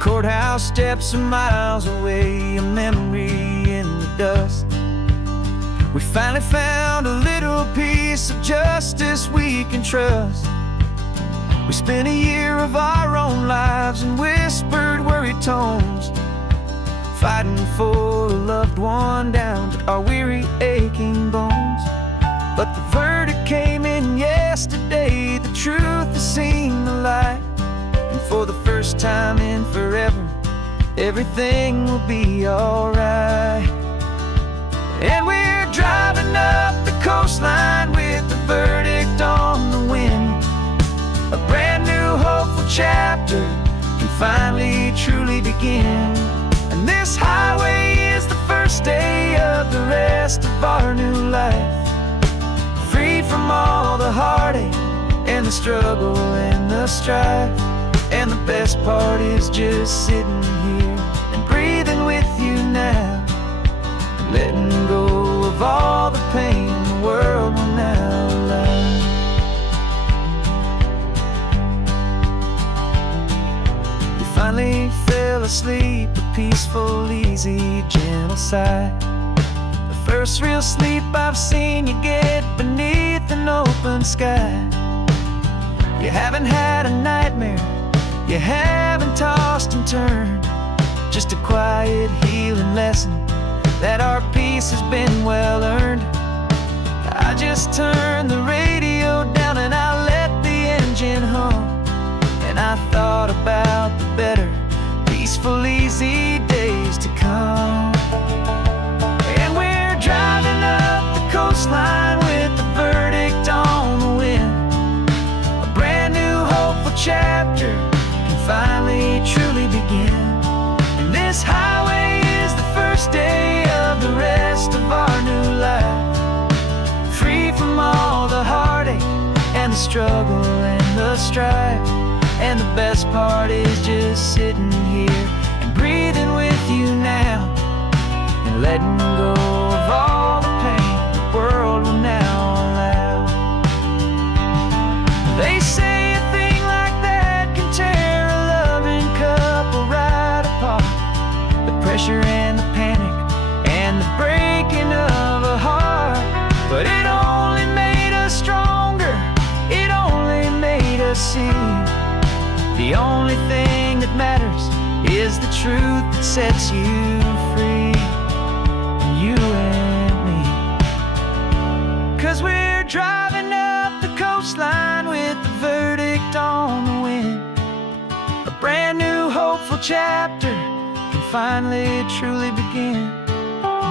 Courthouse steps are miles away, a memory in the dust. We finally found a little piece of justice we can trust. We spent a year of our own lives in whispered, worried tones, fighting for a loved one down to our weary, aching bones. But the verdict came in yesterday, the truth has seen the light. And for the first time in forever, everything will be alright. And we're driving up the coastline with the verdict on the wind. A brand new hopeful chapter can finally truly begin. And this highway is the first day of the rest of our new life, free from all the heartache and the struggle and the strife. And the best part is just sitting here and breathing with you now, letting go of all the pain the world will now allow. We finally fell asleep, a peaceful, easy, gentle sigh. The first real sleep I've seen you get beneath an open sky. You haven't had a nightmare, you haven't tossed and turned, just a quiet healing lesson that our peace has been well earned. I just turned the radio down and I let the engine hum, and I thought about the better, peaceful, easy days to come. And we're driving up the coastline with the verdict on the wind. A brand new hopeful chapter can finally truly begin. And this highway is the first day of the rest of our new life, free from all the heartache and the struggle and the strife. And the best part is just sitting here and breathing with you now, and letting go of all the pain the world will now allow. They say a thing like that can tear a loving couple right apart. The pressure and the panic and the breaking of a heart. But it only made us stronger, it only made us see the only thing that matters is the truth that sets you free, you and me. 'Cause we're driving up the coastline with the verdict on the wind. A brand new hopeful chapter can finally truly begin.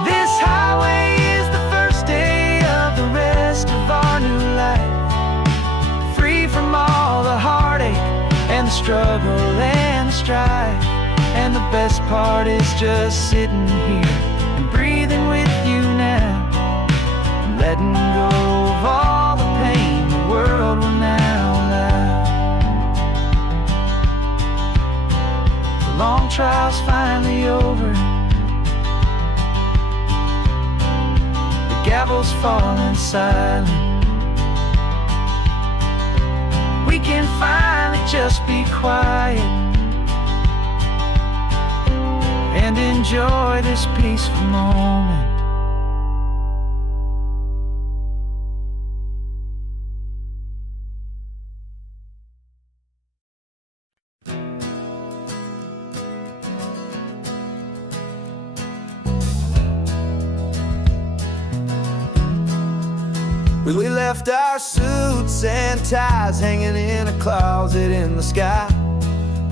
This highway is the first day of the rest of our new life, free from all the heartache and the struggle and the strife. And the best part is just sitting here and breathing with you now, and letting go of all the pain the world will now allow. The long trial's finally over, the gavel's falling silent. We can finally just be quiet and enjoy this peaceful moment. We left our suits and ties hanging in a closet in the sky,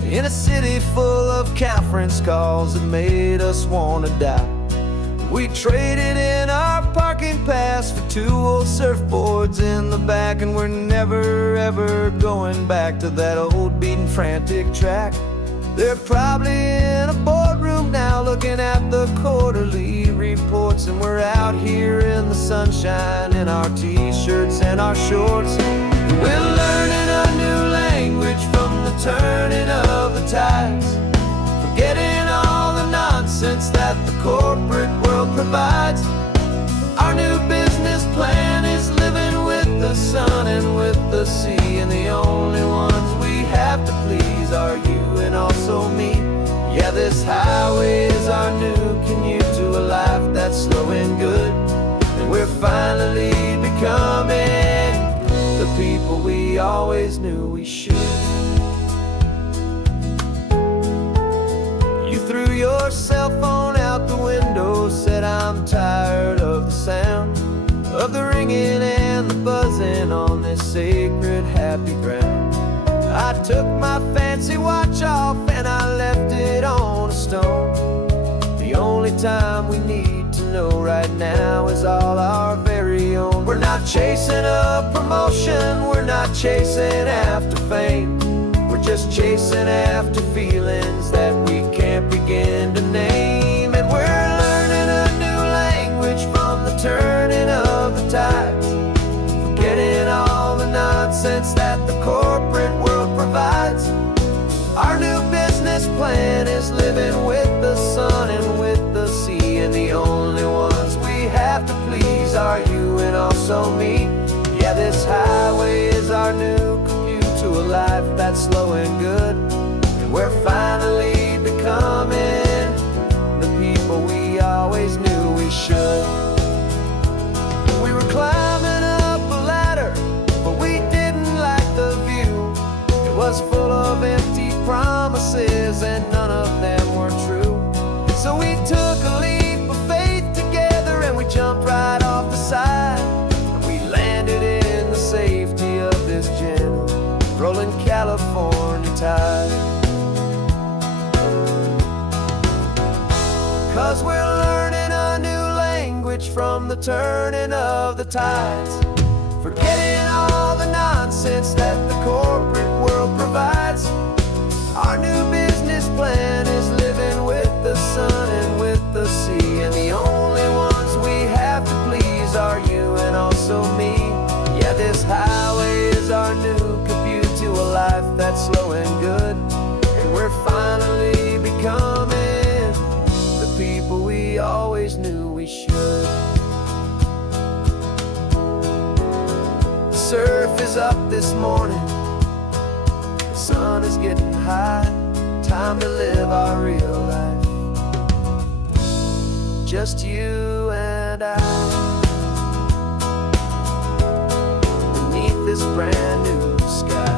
in a city full of conference calls that made us want to die. We traded in our parking pass for 2 old surfboards in the back, and we're never ever going back to that old beaten frantic track. They're probably in a boardroom now looking at the quarterly reports, and we're out here in the sunshine in our t-shirts and our shorts. We're learning a new language from the turning of the tides, forgetting all the nonsense that the corporate world provides. Our new business plan is living with the sun and with the sea, and the only ones we have to please are you and also me. highway is our new commute to a life that's slow and good. And we're finally becoming the people we always knew we should. You threw your cell phone out the window, said I'm tired of the sound of the ringing and the buzzing on this sacred happy ground. I took my fancy watch off and I left it on a stone. The only time we need to know right now is all our very own. We're not chasing a promotion, we're not chasing after fame. We're just chasing after feelings that we can't begin to name. And we're learning a new language from the turning of the tides, forgetting all the nonsense that the corporate world provides. Our new business plan is living with the sun and with the sea, and the only ones we have to please are you and also me. Yeah, this highway is our new commute to a life that's slow and good. And we're finally becoming the people we always knew we should. We were climbing up a ladder, but we didn't like the view. It was full of empty promises and none of them were true. So we took a leap of faith together and we jumped right off the side. And we landed in the safety of this gentle rolling California tide. 'Cause we're learning a new language from the turning of the tides, forgetting all the nonsense that the corporate world provides. Our new business plan is living with the sun and with the sea, and the only ones we have to please are you and also me. Yeah, this highway is our new commute to a life that's slow and good. And we're finally becoming the people we always knew we should. The surf is up this morning, the sun is getting high. Time to live our real life, just you and I, beneath this brand new sky.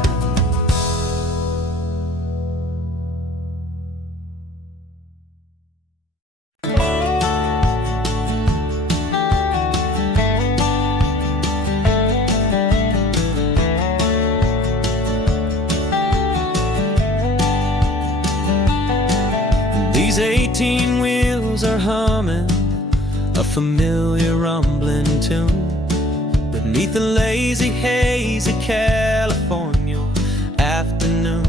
These 18 wheels are humming a familiar rumbling tune beneath the lazy haze of California afternoon.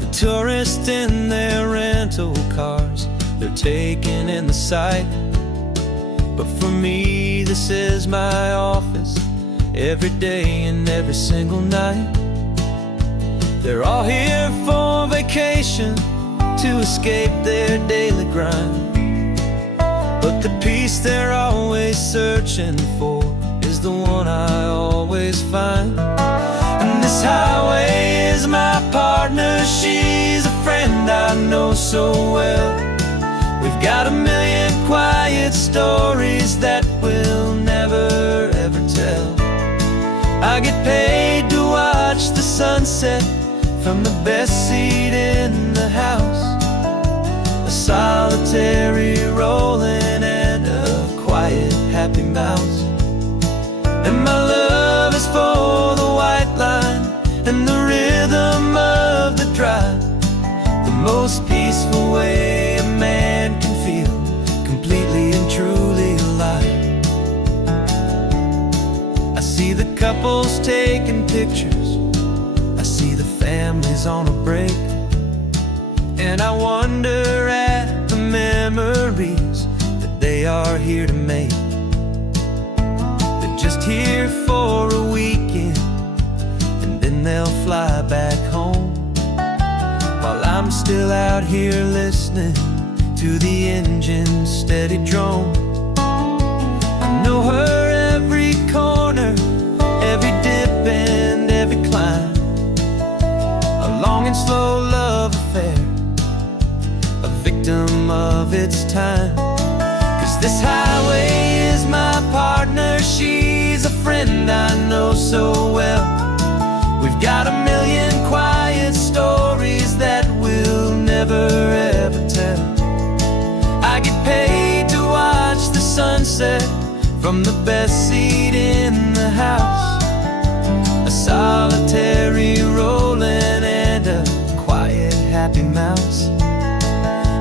The tourists in their rental cars, they're taking in the sight. But for me, this is my office every day and every single night. They're all here for vacation to escape their daily grind. But the peace they're always searching for is the one I always find. And this highway is my partner, she's a friend I know so well. We've got a million quiet stories that we'll never ever tell. I get paid to watch the sunset from the best seat in the house, a solitary rolling and a quiet happy mouse. And my love is for the white line and the rhythm of the drive, the most peaceful way a man can feel completely and truly alive. I see the couples taking pictures, I see the families on a break, and I wonder at the memories that they are here to make. They're just here for a weekend and then they'll fly back home, while I'm still out here listening to the engine's steady drone. I know her every corner, every dip and every climb, a long and slow love affair of its time. 'Cause this highway is my partner, she's a friend I know so well. We've got a million quiet stories that we'll never ever tell. I get paid to watch the sunset from the best seat in the house. A solitary rolling and a quiet happy mouse.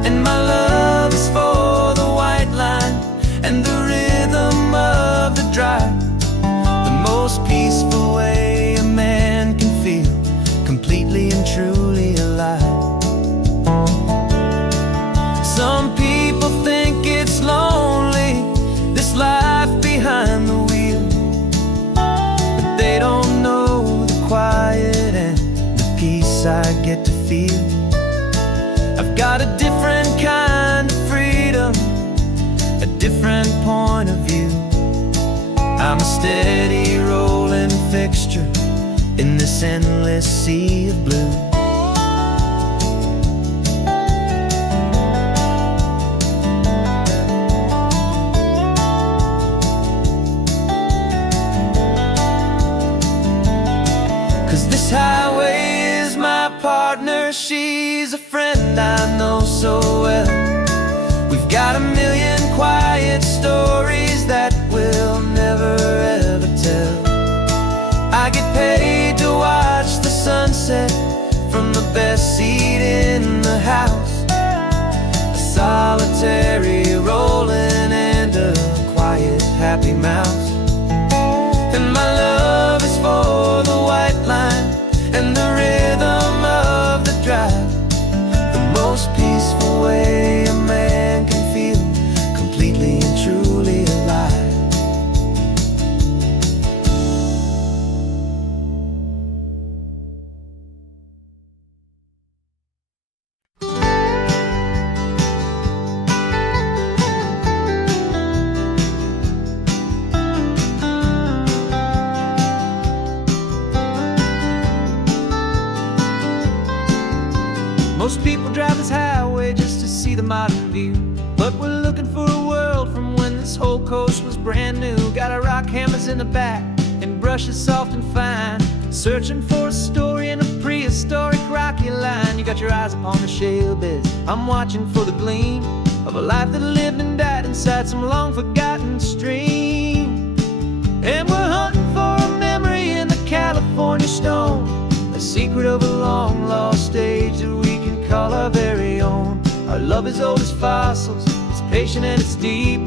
And my love is for the white line and the rhythm of the drive. The most peaceful way a man can feel completely and truly alive. Some people think it's lonely, this life behind the wheel, but they don't know the quiet and the peace I get to feel. I've got a different kind of freedom, a different point of view. I'm a steady rolling fixture in this endless sea of blue. 'Cause this highway is my partner, she's a friend I know so well. We've got a million quiet stories that we'll never ever tell. I get paid to watch the sunset from the best seat in the house. A solitary rolling and a quiet happy mouse. And my love is for the white line and the rhythm of the drive. The most peaceful way a man can feel completely and truly alive. Most people drive this highway just to see the modern view, but we're looking for a world from when this whole coast was brand new. Got our rock hammers in the back and brushes soft and fine, searching for a story in a prehistoric rocky line. You got your eyes upon the shale beds, I'm watching for the gleam of a life that lived and died inside some long forgotten stream. And we're hunting for a memory in the California stone, a secret of a long lost age that we can call our very own. Our love is old as fossils, it's patient and it's deep,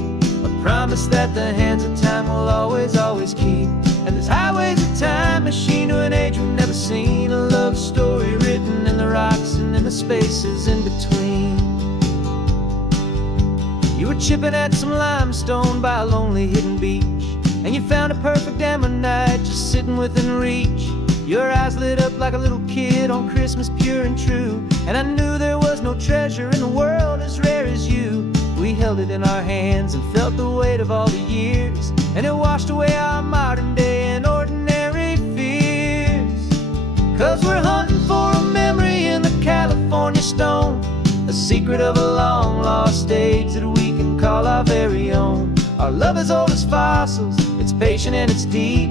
a promise that the hands of time will always, always keep. And this highway's a time machine to an age we've never seen, a love story written in the rocks and in the spaces in between. You were chipping at some limestone by a lonely hidden beach, and you found a perfect ammonite just sitting within reach. Your eyes lit up like a little kid on Christmas, pure and true, and I knew there was no treasure in the world as rare as you. We held it in our hands and felt the weight of all the years, and it washed away our modern day and ordinary fears. 'Cause we're hunting for a memory in the California stone, a secret of a long lost age that we can call our very own. Our love is old as fossils, it's patient and it's deep,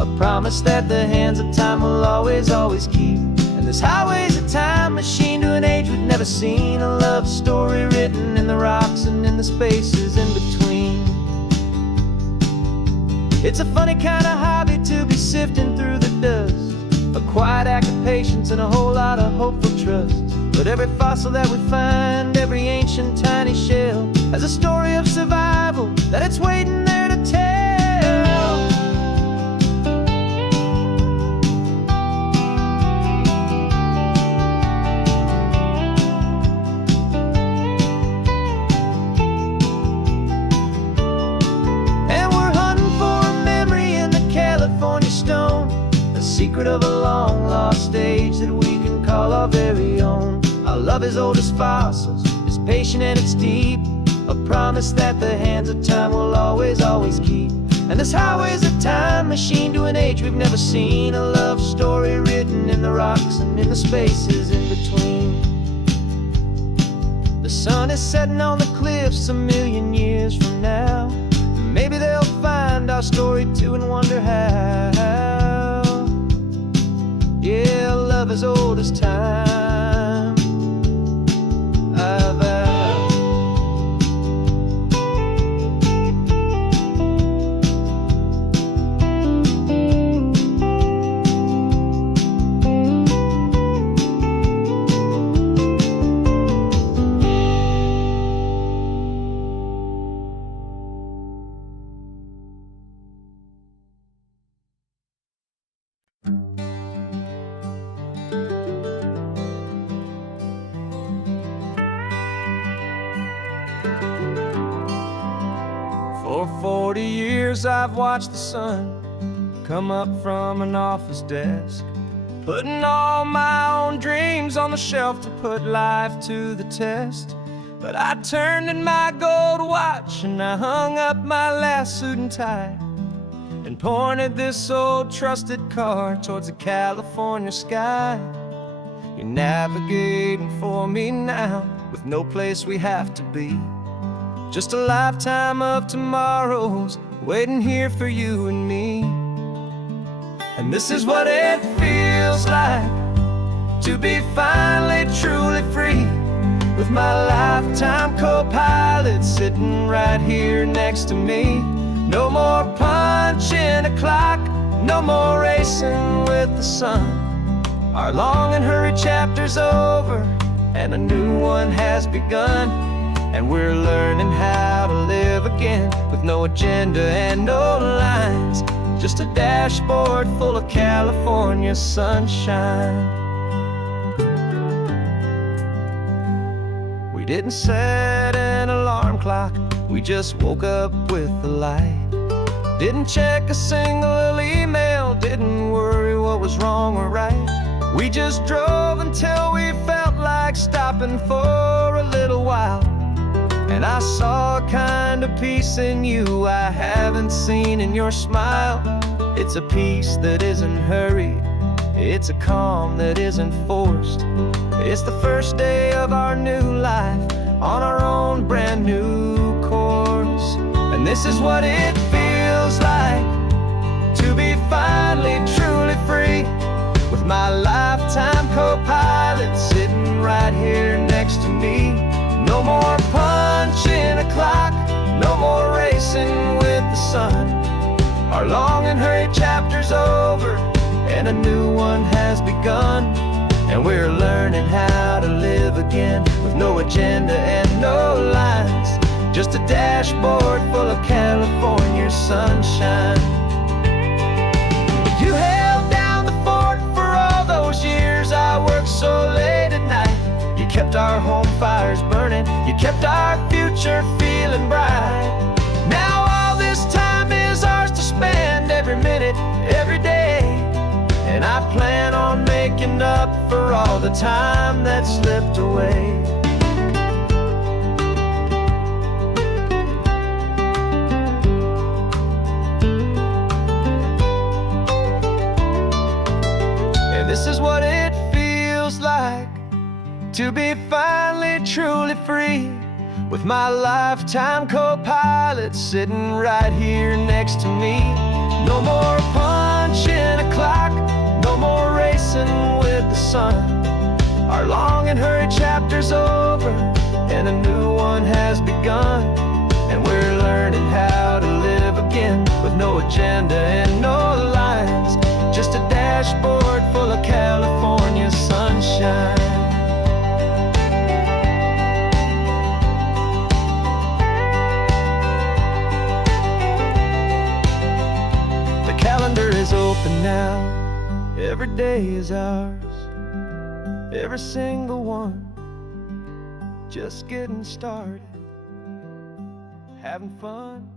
a promise that the hands of time will always, always keep. And this highway's a time machine to an age we've never seen, a love story written in the rocks and in the spaces in between. It's a funny kind of hobby to be sifting through the dust, a quiet act of patience and a whole lot of hopeful trust. But every fossil that we find, every ancient tiny shell, has a story of survival that it's waiting there to tell. Secret of a long lost age that we can call our very own. Our love is old as fossils, it's patient and it's deep, a promise that the hands of time will always, always keep. And this highway's a time machine to an age we've never seen, a love story written in the rocks and in the spaces in between. The sun is setting on the cliffs a million years from now. Maybe they'll find our story too and wonder how. Yeah, love as old as time, I vow. For 40 years I've watched the sun come up from an office desk, putting all my own dreams on the shelf to put life to the test. But I turned in my gold watch and I hung up my last suit and tie and pointed this old trusted car towards the California sky. You're navigating for me now with no place we have to be, just a lifetime of tomorrows waiting here for you and me. And this is what it feels like to be finally truly free, with my lifetime co-pilot sitting right here next to me. No more punching a clock, no more racing with the sun. Our long and hurried chapter's over and a new one has begun. And we're learning how to live again with no agenda and no lines, just a dashboard full of California sunshine. We didn't set an alarm clock, we just woke up with the light. Didn't check a single email, didn't worry what was wrong or right. We just drove until we felt like stopping for a little while. And I saw a kind of peace in you I haven't seen in your smile. It's a peace that isn't hurried, it's a calm that isn't forced. It's the first day of our new life on our own brand new course. And this is what it feels like to be finally truly free, with my lifetime co-pilot sitting right here next to me. No more punching a clock, no more racing with the sun. Our long and hurried chapter's over and a new one has begun. And we're learning how to live again with no agenda and no lines, just a dashboard full of California sunshine. You held down the fort for all those years I worked so late at night. You kept our home fires burning, you kept our future feeling bright. Now all this time is ours to spend, every minute, every day. And I plan on making up for all the time that slipped away. And this is what it feels like to be finally truly free, with my lifetime co-pilot sitting right here next to me. No more punching a clock, no more racing with the sun. Our long and hurried chapter's over and a new one has begun. And we're learning how to live again with no agenda and no lines, just a dashboard full of California sunshine. Calendar is open now, every day is ours, every single one, just getting started, having fun.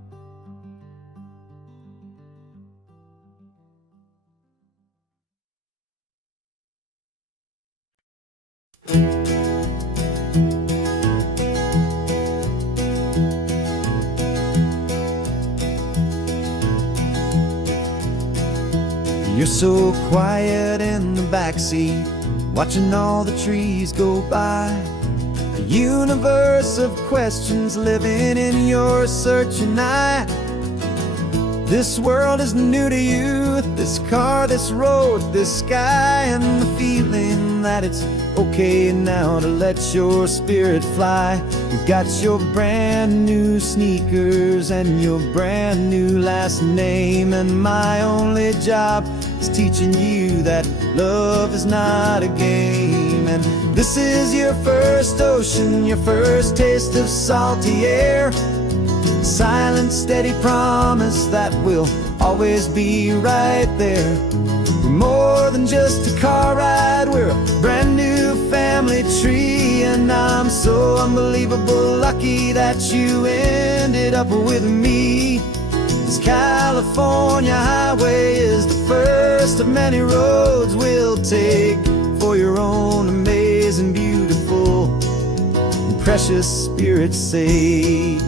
You're so quiet in the backseat, watching all the trees go by. universe of questions living in your searching eye. This world is new to you, this car, this road, this sky, and the feeling that it's okay now to let your spirit fly. You've got your brand new sneakers and your brand new last name, and my only job is teaching you that love is not a game. And this is your first ocean, your first taste of salty air, silent, steady promise that we'll always be right there. We're more than just a car ride, we're a brand new family tree, and I'm so unbelievable lucky that you ended up with me. This California highway is the first of many roads we'll take for your own amazing, beautiful, and precious spirit's sake.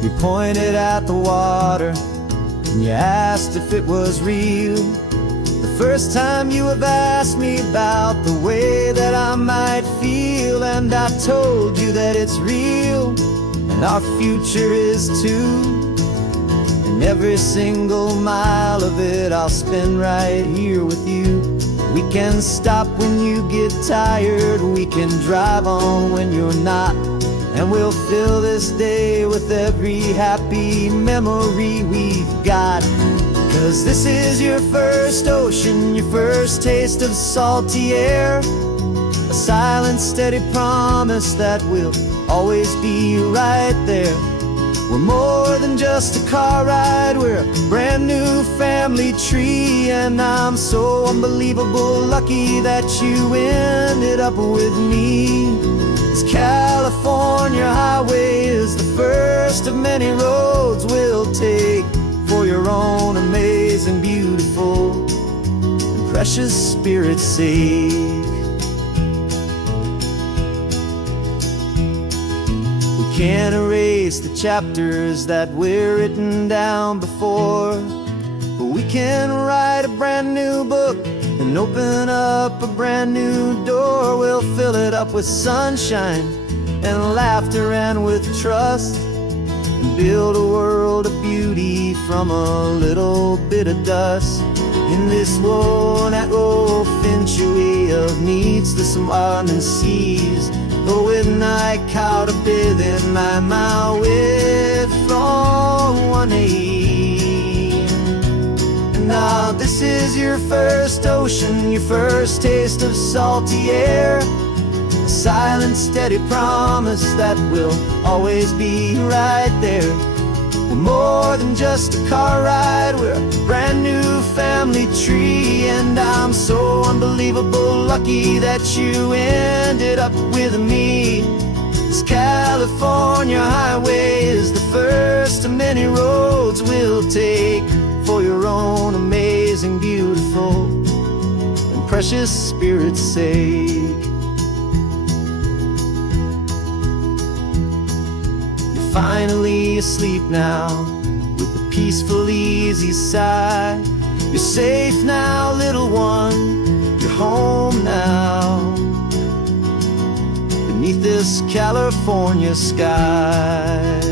You pointed at the water and you asked if it was real. The first time you have asked me about the way that I might feel, and I told you that it's real and our future is too. And every single mile of it I'll spend right here with you. We can stop when you get tired, we can drive on when you're not, and we'll fill this day with every happy memory we've got. 'Cause this is your first ocean, your first taste of salty air, a silent, steady promise that we'll always be right there. We're more than just a car ride, we're a brand new family tree, and I'm so unbelievable lucky that you ended up with me. This California highway is the first of many roads we'll take for your own amazing, beautiful, and precious spirit's sake. We can't erase the chapters that were written down before, but we can write a brand new book and open up a brand new door. We'll fill it up with sunshine and laughter and with trust, and build a world of beauty from a little bit of dust. In this world that century of needs the surrounding seas, but when I caught a bit in my way from one aim. Now this is your first ocean, your first taste of salty air, a silent, steady promise that we'll always be right there. We're more than just a car ride, we're a brand new family tree, and I'm so unbelievable lucky that you ended up with me. This California highway is the first of many roads we'll take for your own amazing, beautiful, and precious spirit's sake. You're finally asleep now with a peaceful, easy sigh. You're safe now, little one, you're home now, beneath this California sky.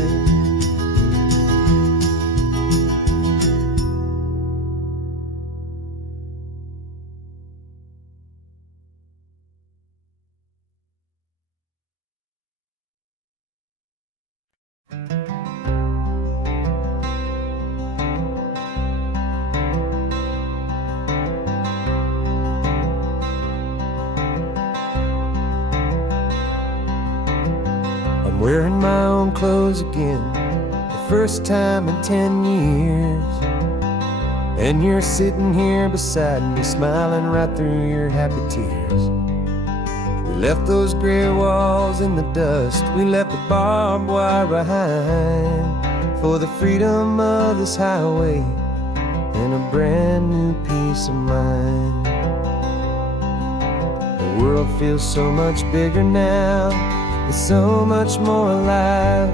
I'm wearing my own clothes again, the first time in 10 years. And you're sitting here beside me, smiling right through your happy tears. We left those gray walls in the dust, we left the barbed wire behind, for the freedom of this highway and a brand new peace of mind. The world feels so much bigger now, it's so much more alive.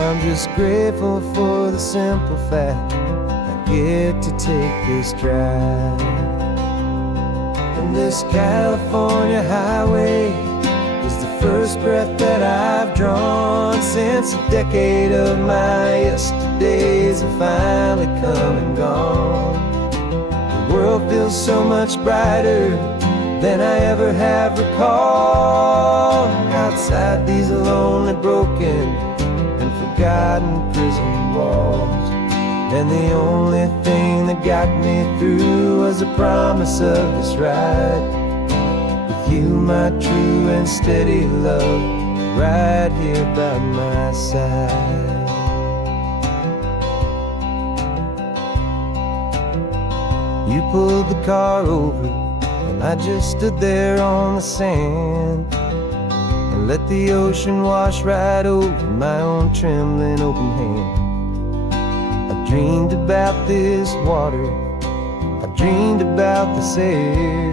I'm just grateful for the simple fact I get to take this drive. And this California highway is the first breath that I've drawn since a decade of my yesterdays have finally come and gone. The world feels so much brighter than I ever have recalled. Outside these lonely, broken, and forgotten prison walls. And the only thing that got me through was the promise of this ride with you, my true and steady love, right here by my side. You pulled the car over and I just stood there on the sand and let the ocean wash right over my own trembling open hand. I dreamed about this water, I dreamed about this air,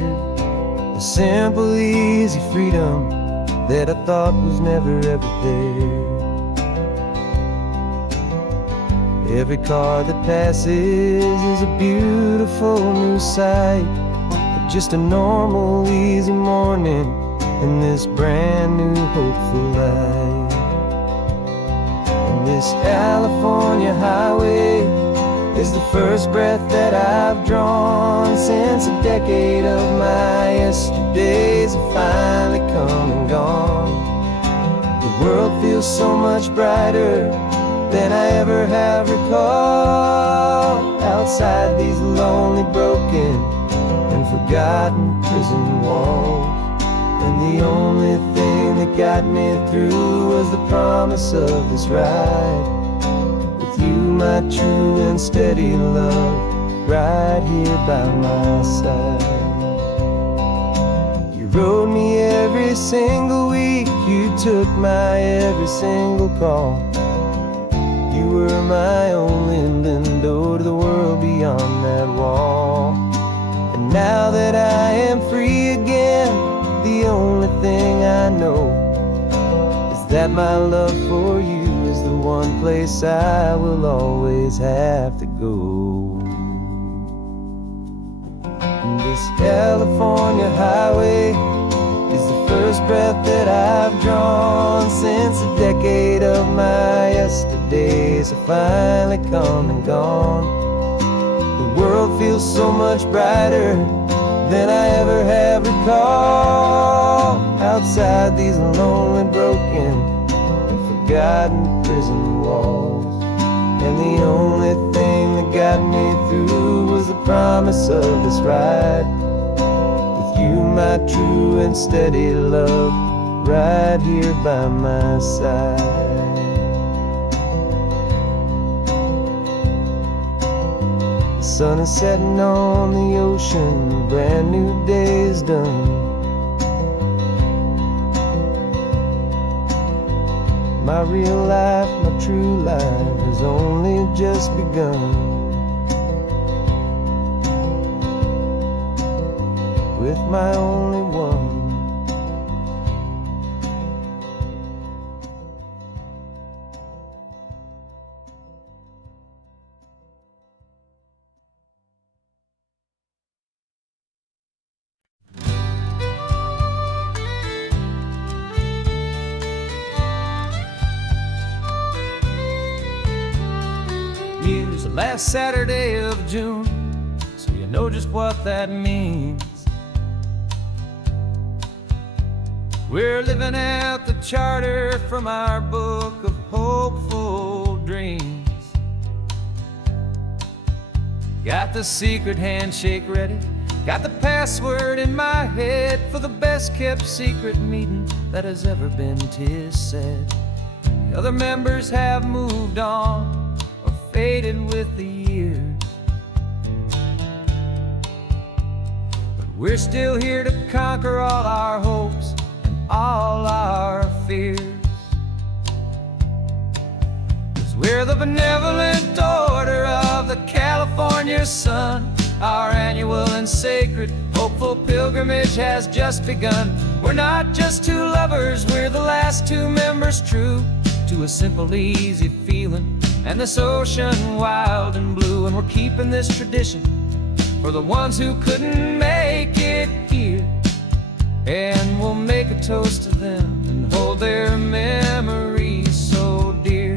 the simple, easy freedom that I thought was never ever there. Every car that passes is a beautiful new sight, just a normal, easy morning in this brand new, hopeful life. And this California highway is the first breath that I've drawn since a decade of my yesterdays have finally come and gone. The world feels so much brighter than I ever have recalled. Outside these lonely, broken, and forgotten prison walls. And the only thing that got me through was the promise of this ride with you, my true and steady love, right here by my side. You rode me every single week, you took my every single call. You were my only window to the world beyond that wall. And now that I am free again, the only thing I know is that my love for you is the one place I will always have to go. And this California highway is the first breath that I've drawn since a decade of my yesterdays have finally come and gone. The world feels so much brighter than I ever have recalled. Outside these lonely, broken, and forgotten prison walls. And the only thing that got me through was the promise of this ride with you, my true and steady love, right here by my side. The sun is setting on the ocean, a brand new day is done. My real life, my true life has only just begun. With my only one. Use the last Saturday of June, so you know just what that means. We're living out the charter from our book of hopeful dreams. Got the secret handshake ready, got the password in my head for the best kept secret meeting that has ever been, 'tis said. The other members have moved on or faded with the years, but we're still here to conquer all our hopes and all our fears. 'Cause we're the benevolent order of the California sun. Our annual and sacred hopeful pilgrimage has just begun. We're not just two lovers, we're the last two members true to a simple, easy feeling and this ocean wild and blue. And we're keeping this tradition for the ones who couldn't make it it here. And we'll make a toast to them and hold their memories so dear.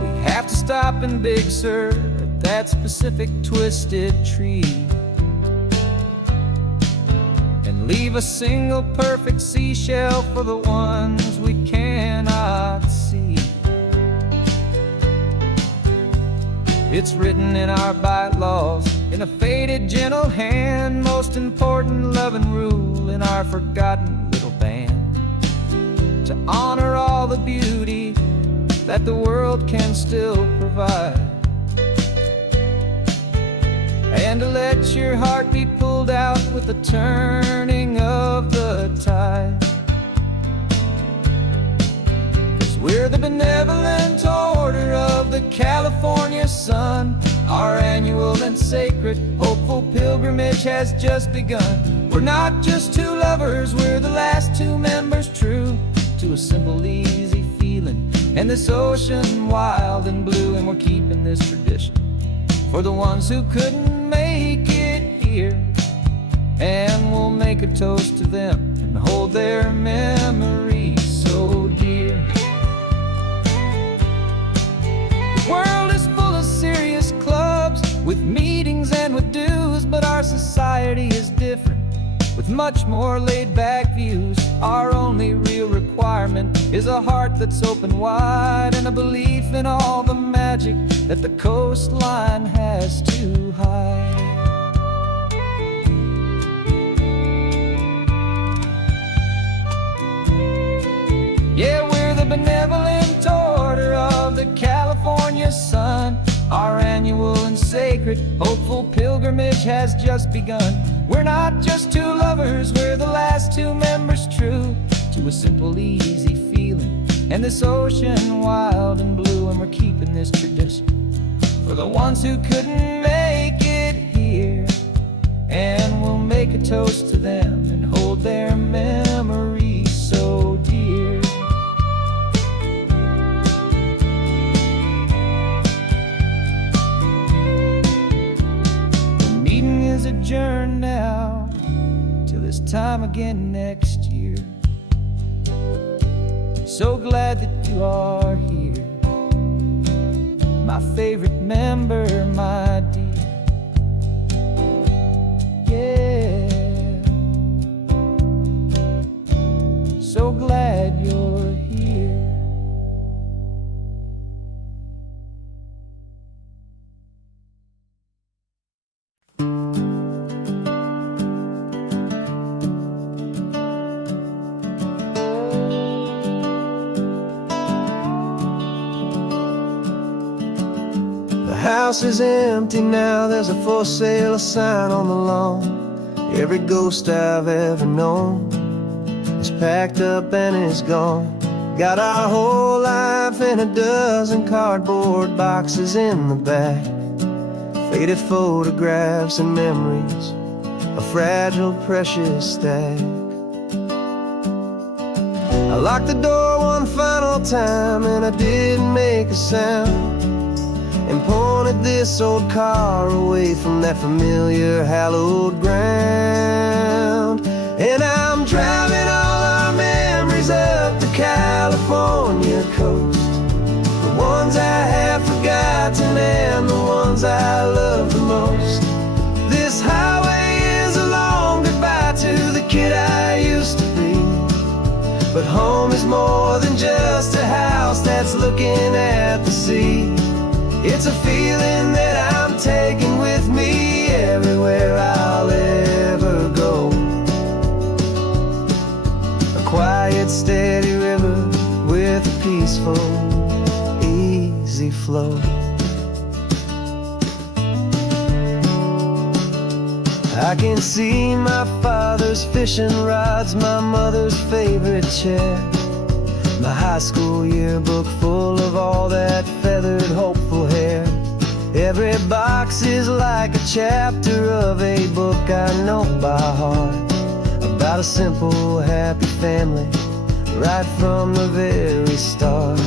We have to stop in Big Sur at that specific twisted tree and leave a single perfect seashell for the ones we cannot see. It's written in our bylaws, in a faded gentle hand, most important loving rule in our forgotten little band, to honor all the beauty that the world can still provide, and to let your heart be pulled out with the turning of the tide. 'Cause we're the benevolent order of the California sun. Our annual and sacred hopeful pilgrimage has just begun. We're not just two lovers, we're the last two members true to a simple, easy feeling, and this ocean wild and blue. And we're keeping this tradition for the ones who couldn't make it here, and we'll make a toast to them and hold their memories so dear. The world is full of serious clubs with meetings and with dues, but our society is different, with much more laid-back views. Our only real requirement is a heart that's open wide, and a belief in all the magic that the coastline has to hide. Yeah, we're the benevolent order of the California sun. Our annual and sacred hopeful pilgrimage has just begun. We're not just two lovers, we're the last two members true to a simple, easy feeling, and this ocean wild and blue. And we're keeping this tradition for the ones who couldn't make it here, and we'll make a toast to them and hold their memories so dear. The meeting is adjourned now till this time again next year. So glad that you are here, my favorite member, my dear. Yeah, so glad you're here. The house is empty now, there's a for sale sign on the lawn. Every ghost I've ever known is packed up and is gone. Got our whole life in a dozen cardboard boxes in the back, faded photographs and memories, a fragile, precious stack. I locked the door one final time and I didn't make a sound, and pointed this old car away from that familiar hallowed ground. And I'm driving all our memories up the California coast, the ones I have forgotten and the ones I love the most. This highway is a long goodbye to the kid I used to be, but home is more than just a house that's looking at the sea. It's a feeling that I'm taking with me everywhere I'll ever go. A quiet, steady river with a peaceful, easy flow. I can see my father's fishing rods, my mother's favorite chair, my high school yearbook full of all that feathered, hopeful hair. Every box is like a chapter of a book I know by heart, about a simple, happy family right from the very start.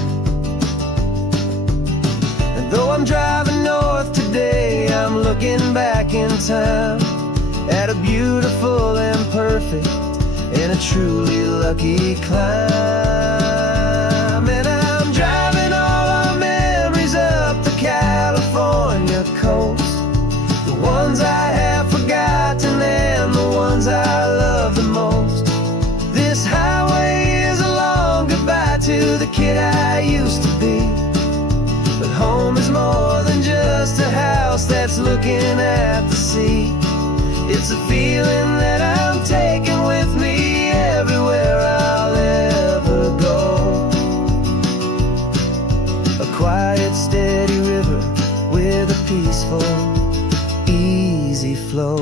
I'm driving north today, I'm looking back in time at a beautiful and perfect and a truly lucky climb. And I'm driving all our memories up the California coast, the ones I have forgotten and the ones I love the most. This highway is a long goodbye to the kid I used to be, but home is more than just a house that's looking at the sea. It's a feeling that I'm taking with me everywhere I'll ever go. A quiet, steady river with a peaceful, easy flow.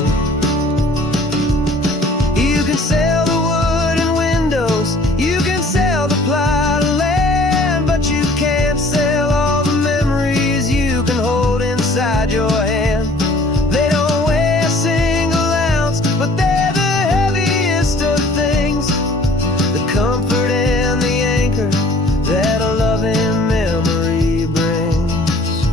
You can sail the wood and windows, you can sail the plot of land, but you can't sail all the memories you can hold inside your hand. They don't weigh a single ounce, but they're the heaviest of things, the comfort and the anchor that a loving memory brings.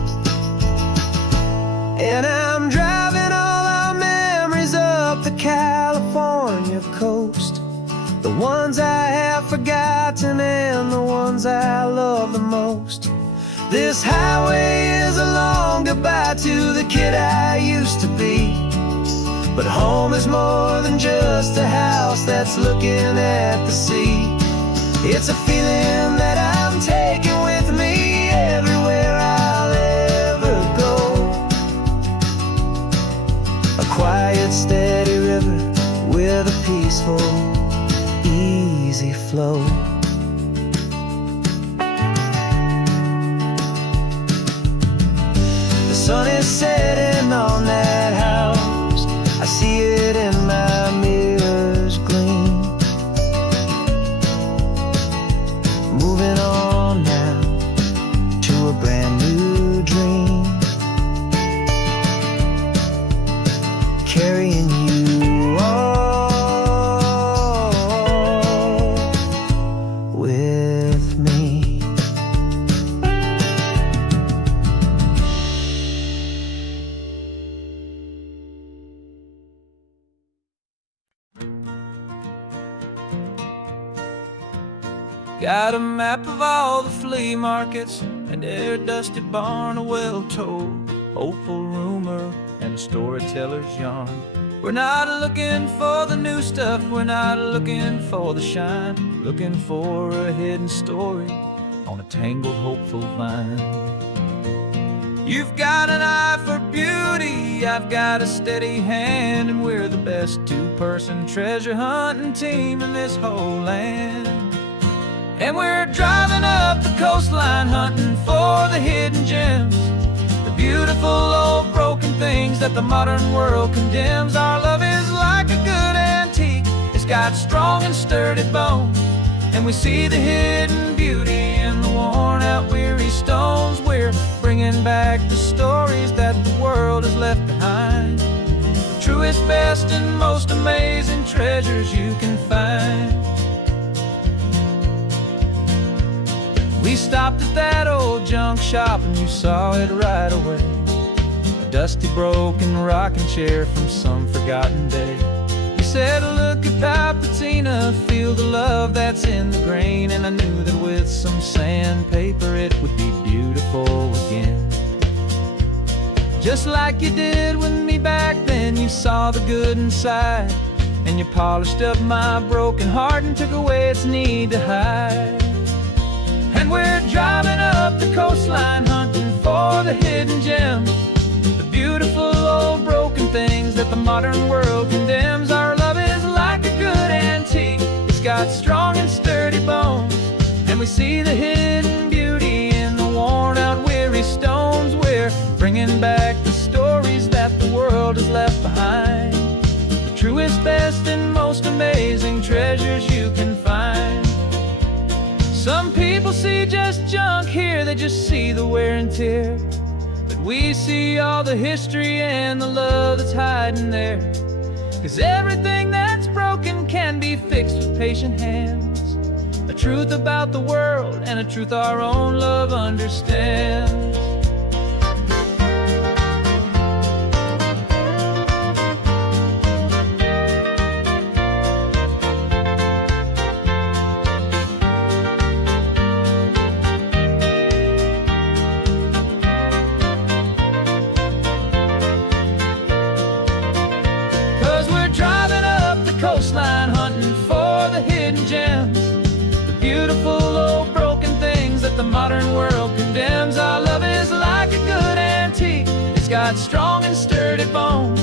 And I'm driving all our memories up the California coast, the ones I have forgotten and the ones I love the most. This highway is a long goodbye to the kid I used to be, but home is more than just a house that's looking at the sea. It's a feeling that I'm taking with me everywhere I'll ever go. A quiet, steady river with a peaceful, easy flow. The sun is setting on that house, I see it in my mirror's gleam. Moving on now to a brand new dream, carrying you all with me. Got a map of all the flea markets and every dusty barn, a well-told, hopeful rumor, and a storyteller's yarn. We're not looking for the new stuff, we're not looking for the shine, looking for a hidden story on a tangled, hopeful vine. You've got an eye for beauty, I've got a steady hand, and we're the best two-person treasure hunting team in this whole land. And we're driving up the coastline hunting for the hidden gems, the beautiful old broken things that the modern world condemns. Our love is like a good antique, it's got strong and sturdy bones, and we see the hidden beauty in the worn out weary stones. We're bringing back the stories that the world has left behind, the truest, best, and most amazing treasures you can find. We stopped at that old junk shop and you saw it right away, a dusty, broken rocking chair from some forgotten day. You said, look at Papatina, feel the love that's in the grain, and I knew that with some sandpaper it would be beautiful again. Just like you did with me back then, you saw the good inside, and you polished up my broken heart and took away its need to hide. And we're driving up the coastline hunting for the hidden gems, the beautiful old broken things that the modern world condemns. Our love is like a good antique, it's got strong and sturdy bones, and we see the hidden beauty in the worn out weary stones. We're bringing back the stories that the world has left behind, the truest, best, and most amazing treasures you can find. Some people see just junk here, they just see the wear and tear, but we see all the history and the love that's hiding there. 'Cause everything that's broken can be fixed with patient hands, a truth about the world and a truth our own love understands. modern world condemns. Our love is like a good antique. It's got strong and sturdy bones,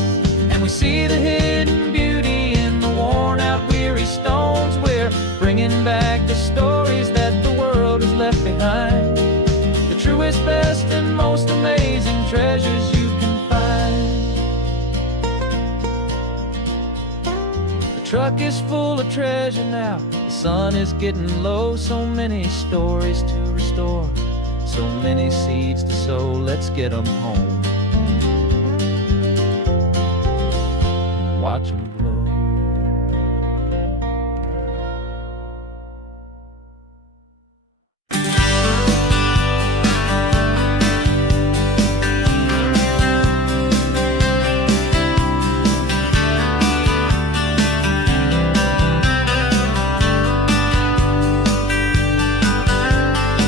and we see the hidden beauty in the worn out weary stones. We're bringing back the stories that the world has left behind, the truest, best, and most amazing treasures you can find. The truck is full of treasure now. The sun is getting low. So many stories to restore, so many seeds to sow. Let's get them home, watch them blow.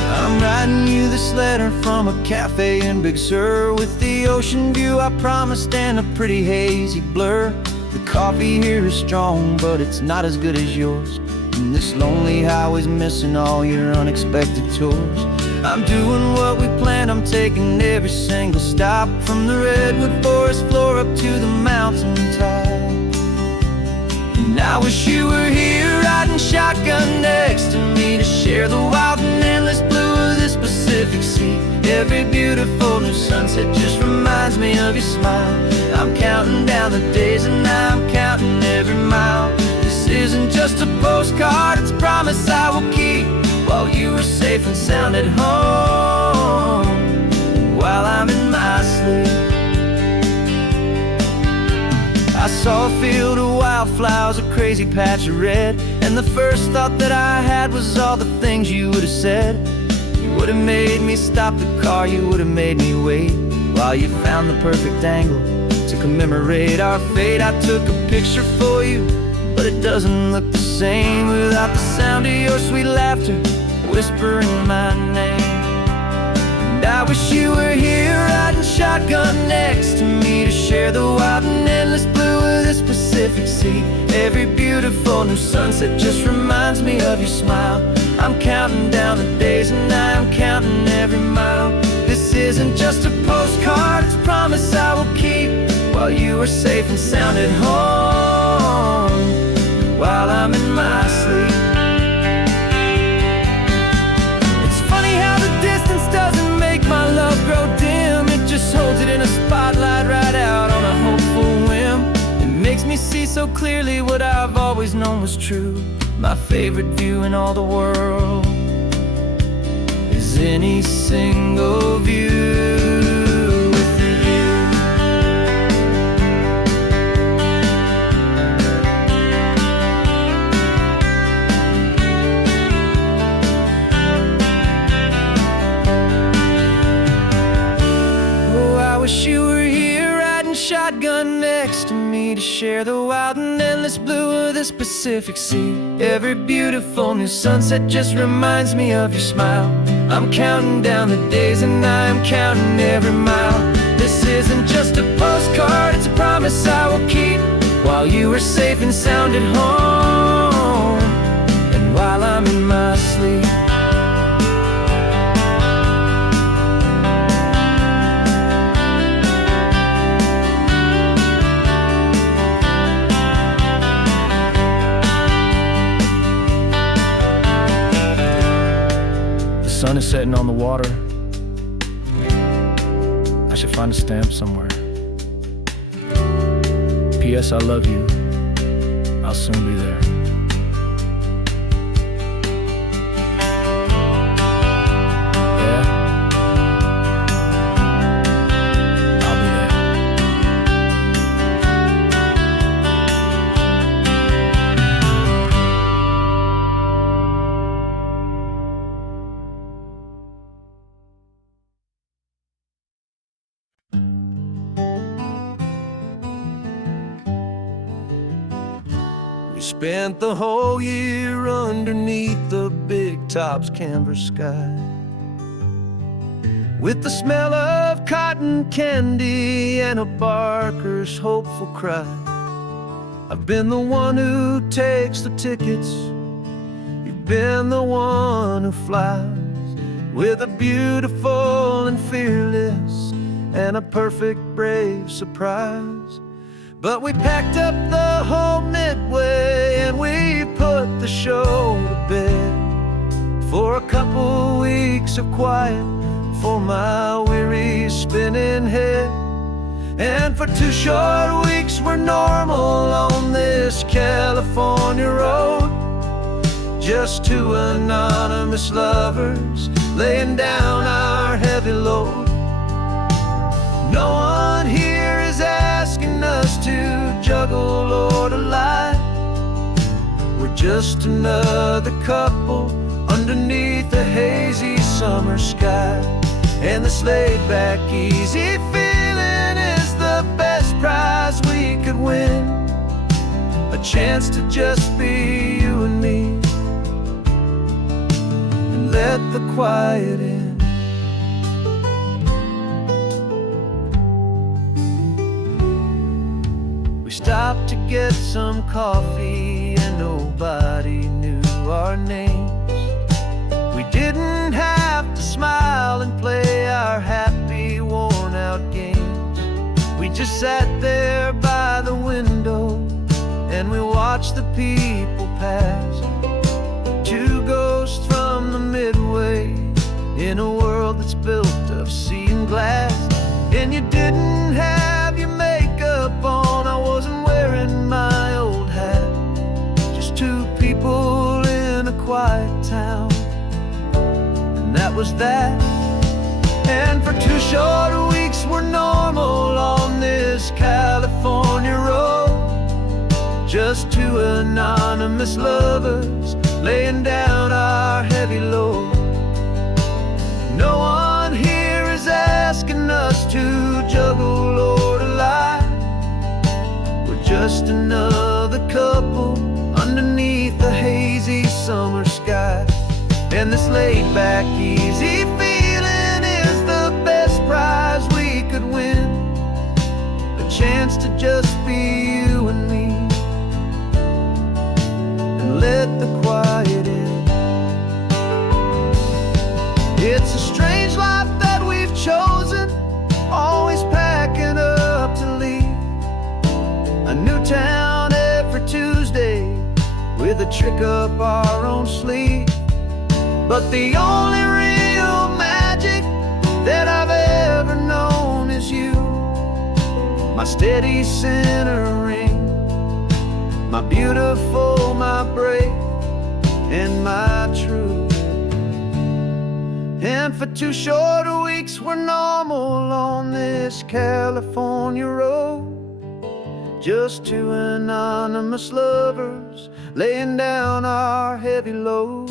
I'm writing you this letter from a cafe in Big Sur, with the ocean view I promised and a pretty hazy blur. The coffee here is strong, but it's not as good as yours, and this lonely highway's missing all your unexpected tours. I'm doing what we planned, I'm taking every single stop, from the redwood forest floor up to the mountain top. And I wish you were here riding shotgun next to me, to share the wild and endless blue of this Pacific Sea. Every beautiful new sunset just reminds me of your smile. I'm counting down the days and I'm counting every mile. This isn't just a postcard, it's a promise I will keep, while you are safe and sound at home, while I'm in my sleep. I saw a field of wildflowers, a crazy patch of red, and the first thought that I had was all the things you would have said. You would have made me stop the car, you would have made me wait, while you found the perfect angle to commemorate our fate. I took a picture for you, but it doesn't look the same without the sound of your sweet laughter whispering my name. And I wish you were here riding shotgun next to me, to share the wild and endless blue of this Pacific Sea. Every beautiful new sunset just reminds me of your smile. I'm counting down the days and I'm counting every mile. This isn't just a postcard, it's a promise I will keep, while you are safe and sound at home, while I'm in my sleep. It's funny how the distance doesn't make my love grow dim. It just holds it in a spotlight right out on a hopeful whim. It makes me see so clearly what I've always known was true. My favorite view in all the world is any single view with you. Oh, I wish you were here riding shotgun next to me, to share the wild and endless blue of this Pacific Sea. Every beautiful new sunset just reminds me of your smile. I'm counting down the days and I'm counting every mile. This isn't just a postcard, it's a promise I will keep, while you are safe and sound at home, and while I'm in my sleep. The sun is setting on the water. I should find a stamp somewhere. P.S. I love you. I'll soon be there. Yeah? I'll be there. We spent the whole year underneath the big top's canvas sky, with the smell of cotton candy and a barker's hopeful cry. I've been the one who takes the tickets, you've been the one who flies. with a beautiful and fearless and a perfect brave surprise. But we packed up the whole Midway and we put the show to bed for a couple weeks of quiet for my weary spinning head. And for 2 short weeks we're normal on this California road, just 2 anonymous lovers laying down our heavy load. No one here is asking us to juggle or to lie. We're just another couple underneath a hazy summer sky. And this laid-back, easy feeling is the best prize we could win, a chance to just be you and me, and let the quiet in. We stopped to get some coffee and nobody knew our names. We didn't have to smile and play our happy, worn-out games. We just sat there by the window and we watched the people pass. 2 ghosts from the Midway in a world that's built of sea and glass. And you didn't have your makeup on, I wasn't wearing my old hat. Just 2 people in a quiet town, and that was that. And for 2 short weeks we're normal on this California road, just 2 anonymous lovers laying down our heavy load. No one here is asking us to juggle or to lie. We're just another couple underneath the hazy summer sky. And this laid-back, easy feeling is the best prize we could win, a chance to just be you and me, and let the quiet in. It's a strange life that we've chosen, always packing up to leave a new town every Tuesday with a trick up our own sleeve. But the only real magic that I've ever known is you, my steady centering, my beautiful, my brave, and my true. And for 2 short weeks we're normal on this California road, just 2 anonymous lovers laying down our heavy load.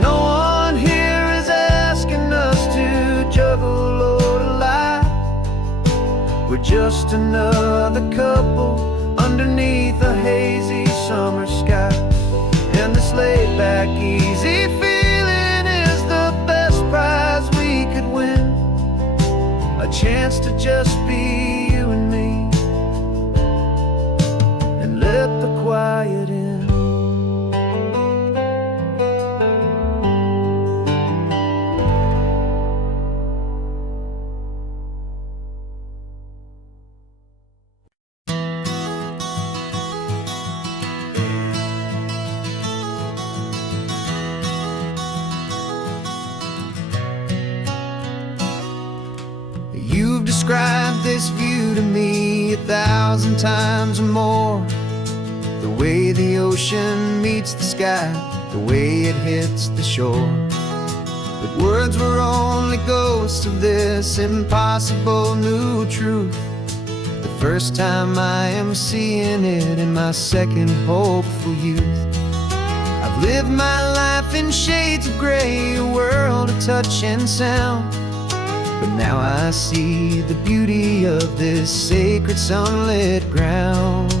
No one here is asking us to juggle or to lie. We're just another couple underneath a hazy summer sky. And this laid-back, easy feeling is the best prize we could win, a chance to just be you and me, and let the quiet in. You've described this view to me 1,000 times or more, the way the ocean meets the sky, the way it hits the shore. But words were only ghosts of this impossible new truth. The first time I am seeing it in my second hopeful youth. I've lived my life in shades of gray, a world of touch and sound. But now I see the beauty of this sacred sunlit ground.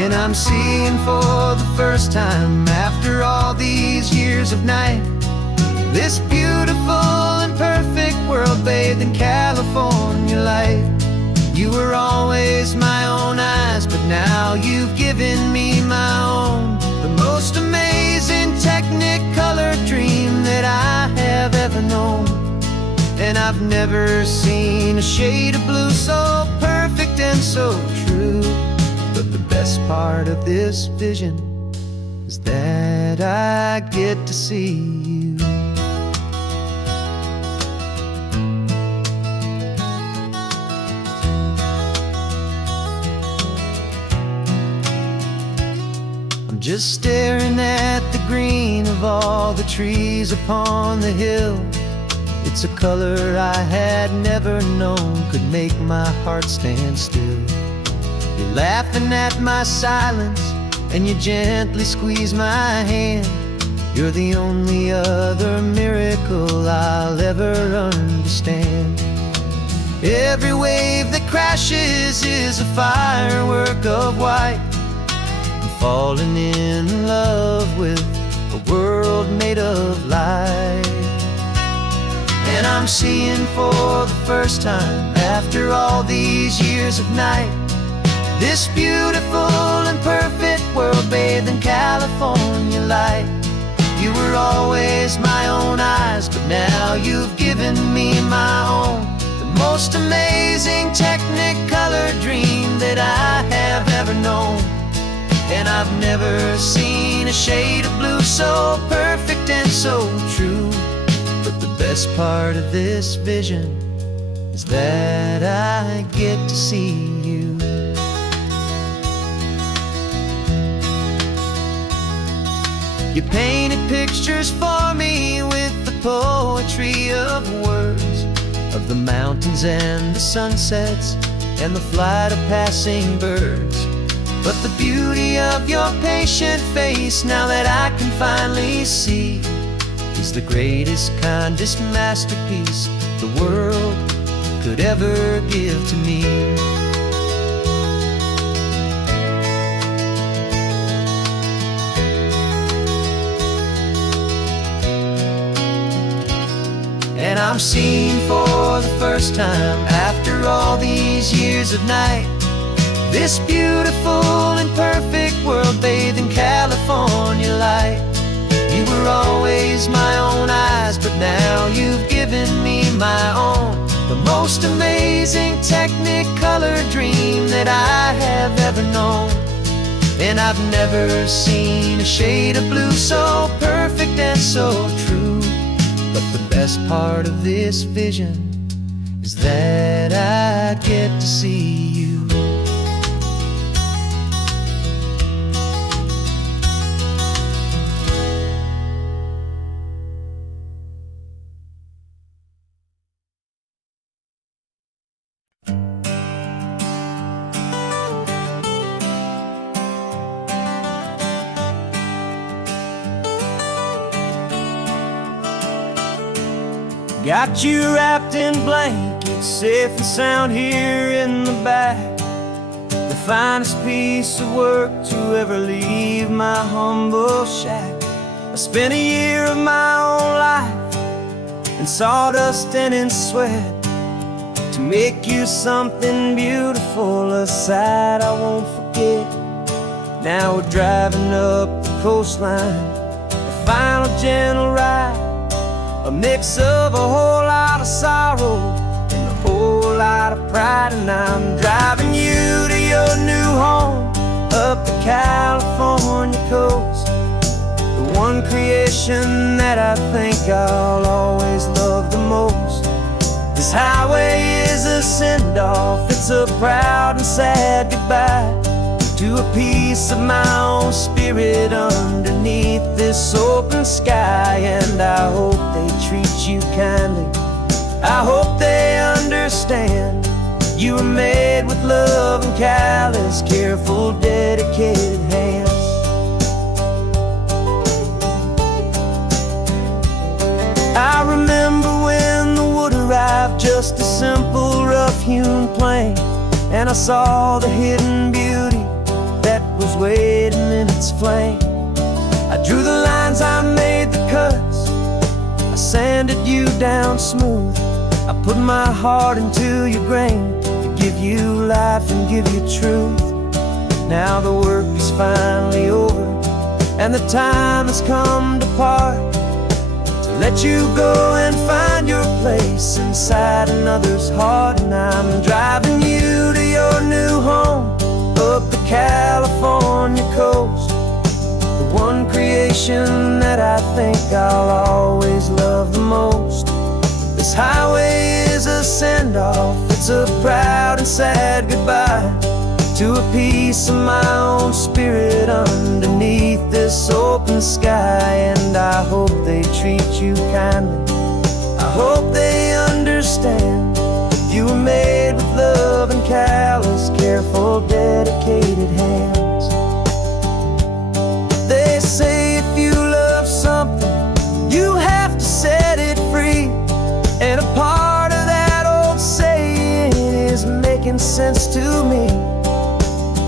And I'm seeing for the first time after all these years of night, this beautiful and perfect world bathed in California light. You were always my own eyes, but now you've given me my own, the most amazing technicolor dream I have ever known. And I've never seen a shade of blue so perfect and so true. But the best part of this vision is that I get to see you. I'm just staring at the green of all the trees upon the hill. It's a color I had never known could make my heart stand still. You're laughing at my silence, and you gently squeeze my hand. You're the only other miracle I'll ever understand. Every wave that crashes is a firework of white. I'm falling in love with a world made of light. And I'm seeing for the first time, after all these years of night, this beautiful and perfect world bathed in California light. You were always my own eyes, but now you've given me my own. The most amazing technicolor dream that I have ever known. And I've never seen a shade of blue so perfect and so true. But the best part of this vision is that I get to see you. You painted pictures for me with the poetry of words, of the mountains and the sunsets and the flight of passing birds. But the beauty of your patient face, now that I can finally see, is the greatest, kindest masterpiece the world could ever give to me. And I'm seeing for the first time, after all these years of night, this beautiful and perfect world bathed in California light. You were always my own eyes, but now you've given me my own. The most amazing technicolor dream that I have ever known. And I've never seen a shade of blue so perfect and so true. But the best part of this vision is that I get to see you. Got you wrapped in blankets, safe and sound here in the back. The finest piece of work to ever leave my humble shack. I spent a year of my own life in sawdust and in sweat to make you something beautiful, a sight I won't forget. Now we're driving up the coastline, a final gentle ride, a mix of a whole lot of sorrow and a whole lot of pride. And I'm driving you to your new home up the California coast, the one creation that I think I'll always love the most. This highway is a send-off, it's a proud and sad goodbye to a piece of my own spirit underneath this open sky. And I hope they treat you kindly, I hope they understand you were made with love and callous, careful, dedicated hands. I remember when the wood arrived, just a simple rough-hewn plank, and I saw the hidden beauty that was waiting in its flame. I drew the lines, I made the cuts, I sanded you down smooth. I put my heart into your grain to give you life and give you truth. Now the work is finally over and the time has come to part, to let you go and find your place inside another's heart. And I'm driving you to your new home up the California coast, the one creation that I think I'll always love the most. This highway is a send-off, it's a proud and sad goodbye to a piece of my own spirit underneath this open sky. And I hope they treat you kindly, I hope they understand you were made with love and callous, careful, dedicated hands. They say if you love something, you have to set it free. And a part of that old saying is making sense to me.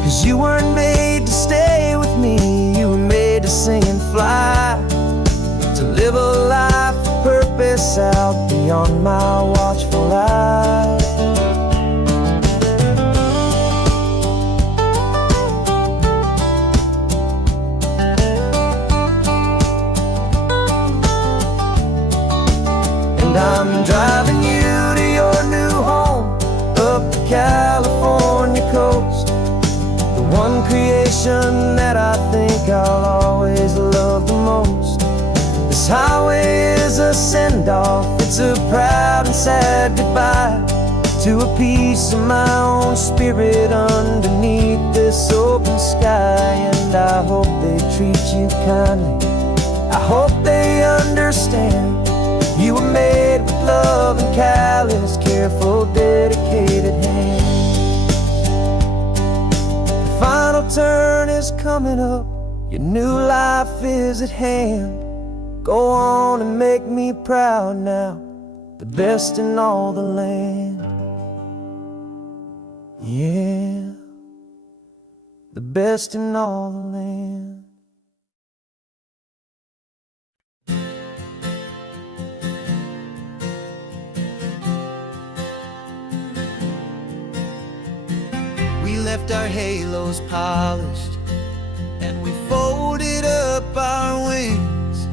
'Cause you weren't made to stay with me, you were made to sing and fly, to live a life of purpose out beyond my watchful eye. And I'm driving you to your new home up the California coast, the one creation that I think I'll always love the most. This highway is a send-off, it's a proud and sad goodbye to a piece of my own spirit underneath this open sky. And I hope they treat you kindly, I hope they understand you were made with love and callous, careful, dedicated hands. The final turn is coming up, your new life is at hand. Go on and make me proud now, the best in all the land. Yeah, the best in all the land. We left our halos polished and we folded up our wings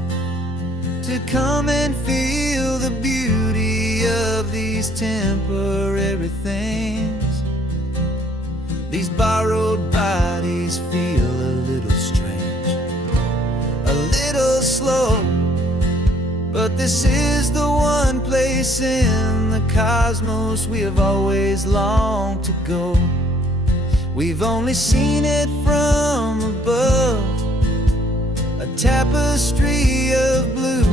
to come and feel the beauty of these temporary things. These borrowed bodies feel a little strange, a little slow, but this is the one place in the cosmos we have always longed to go. We've only seen it from above, a tapestry of blue,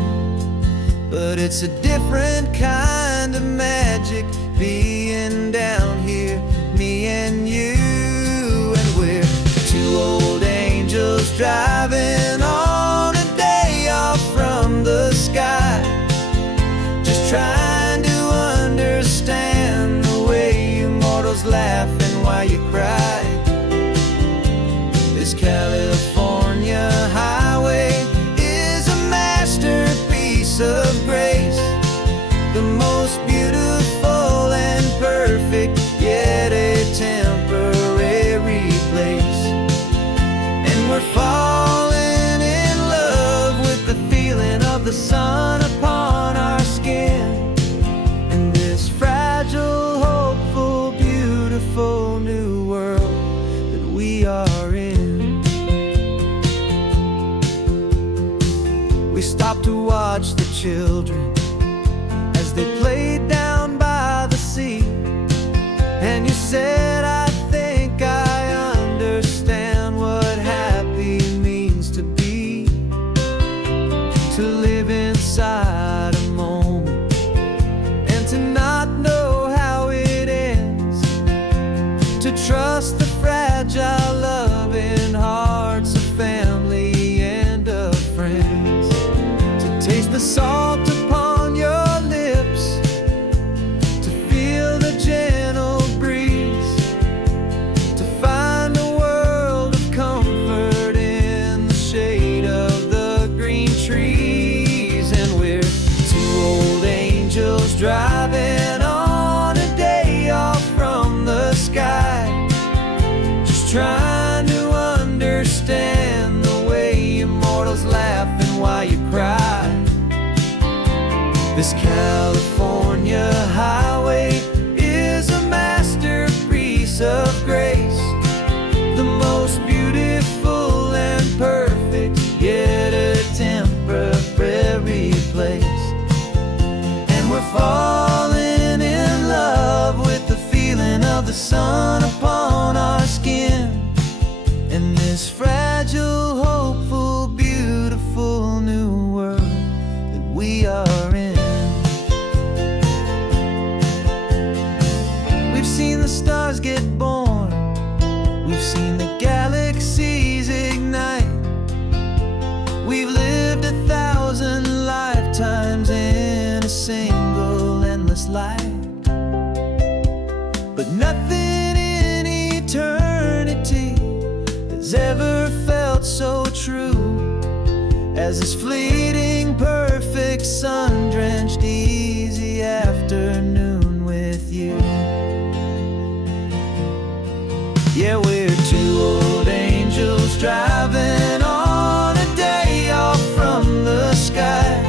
but it's a different kind of magic being down here, me and you. And we're two old angels driving on a day off from the sky, just trying to understand the way you mortals laugh and why you cry. This California highway is a masterpiece of grace, the most beautiful and perfect, yet a temporary place. And we're falling in love with the feeling of the sun upon our skin, and this fragile, hopeful, beautiful new world that we are in. We stopped to watch the children as they played down by the sea, and you said, I think I understand what happy means to be, to live inside a moment and to not know how it ends, to trust the fragile loving hearts of family and of friends, to taste the salt upon your lips, to feel the gentle breeze, to find a world of comfort in the shade of the green trees. And we're two old angels driving on a day off from the sky, just trying to understand the way you mortals laugh and why you cry. This California highway is a masterpiece of grace, the most beautiful and perfect, yet a temporary place. And we're falling in love with the feeling of the sun upon our skin, and this fragile, hopeful, beautiful new world that we are in. We've seen the stars get born, we've seen the galaxies ignite, we've lived 1,000 lifetimes in a single endless life. But nothing in eternity has ever felt so true as this fleeting, perfect, sun-drenched, easy afternoon with you. Yeah, we're two old angels driving on a day off from the sky,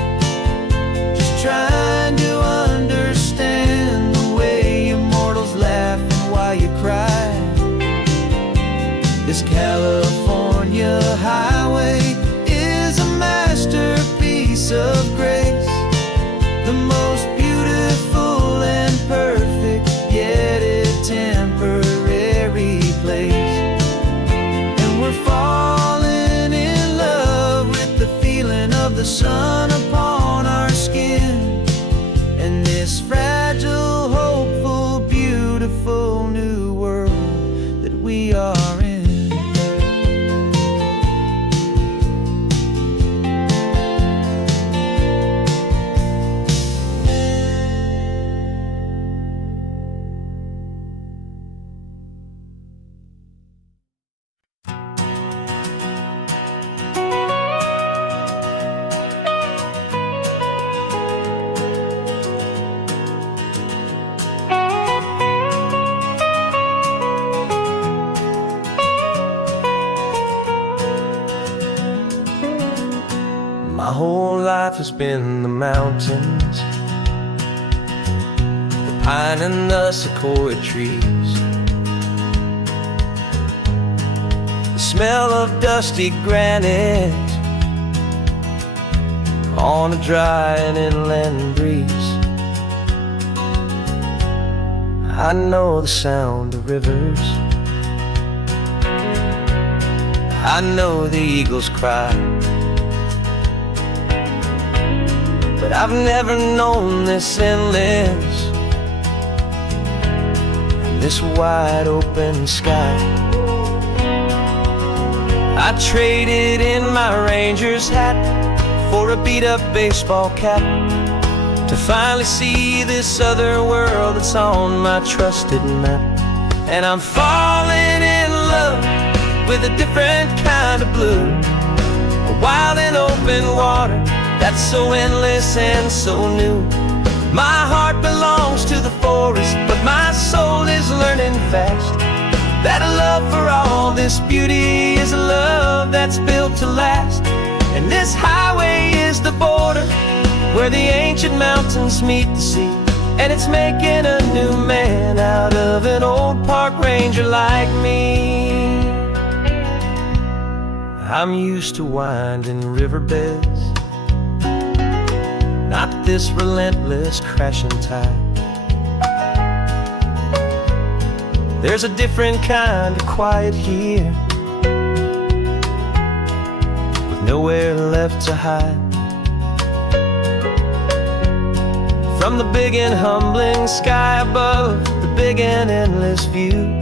just trying to understand the way you mortals laugh and why you cry. This California highway is a masterpiece of grace, the most beautiful and perfect, yet a temporary place. And we're falling in love with the feeling of the sun upon our skin, and this fragile, hopeful, beautiful new world that we are in. My whole life has been the mountains, the pine and the sequoia trees, the smell of dusty granite on a dry and inland breeze. I know the sound of rivers, I know the eagles cry, but I've never known this endless, this wide open sky. I traded in my ranger's hat for a beat-up baseball cap to finally see this other world that's on my trusted map. And I'm falling in love with a different kind of blue, a wild and open water that's so endless and so new. My heart belongs to the forest, but my soul is learning fast that a love for all this beauty is a love that's built to last. And this highway is the border where the ancient mountains meet the sea, and it's making a new man out of an old park ranger like me. I'm used to winding riverbeds, not this relentless crashing tide. There's a different kind of quiet here, with nowhere left to hide. From the big and humbling sky above, the big and endless view,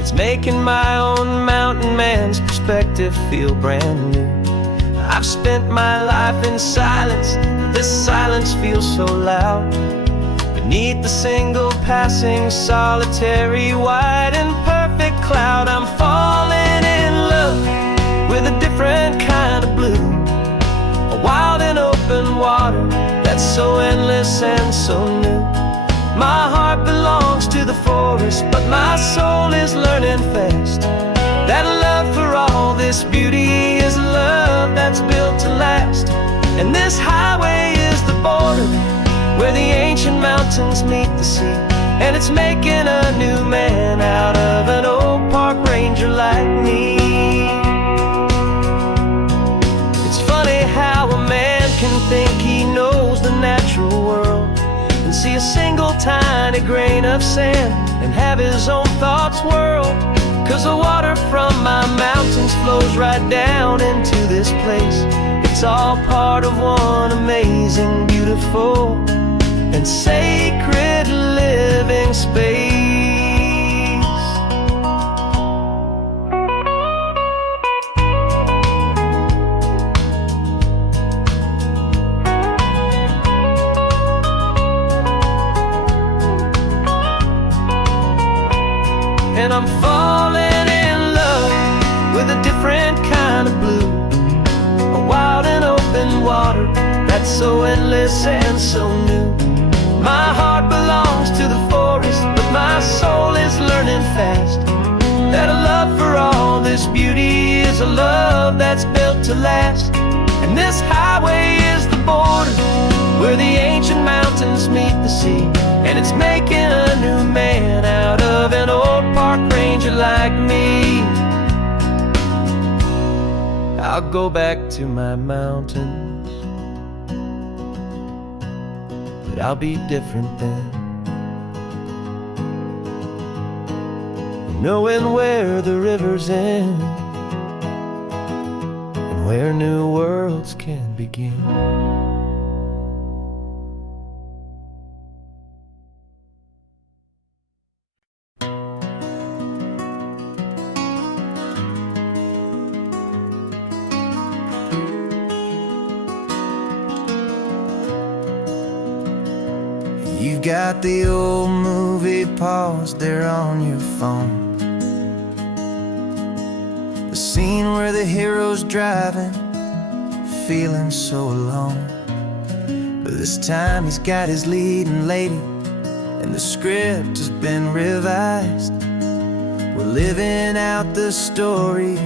it's making my own mountain man's perspective feel brand new. I've spent my life in silence, this silence feels so loud. Beneath the single passing solitary white and perfect cloud, I'm falling in love with a different kind of blue, a wild and open water that's so endless and so new. My heart belongs to the forest, but my soul is learning fast that love for all this beauty is a love that's built to last. And this highway is the border ancient mountains meet the sea, and it's making a new man out of an old park ranger like me. It's funny how a man can think he knows the natural world and see a single tiny grain of sand and have his own thoughts whirl. 'Cause the water from my mountains flows right down into this place. It's all part of one amazing, beautiful, and sacred living space. And I'm falling in love with a different kind of blue, a wild and open water that's so endless and so new. My heart belongs to the forest, but my soul is learning fast that a love for all this beauty is a love that's built to last. And this highway is the border where the ancient mountains meet the sea, and it's making a new man out of an old park ranger like me. I'll go back to my mountains, but I'll be different then, knowing where the rivers end and where new worlds can begin. You've got the old movie paused there on your phone, the scene where the hero's driving, feeling so alone. But this time he's got his leading lady, and the script has been revised. We're living out the story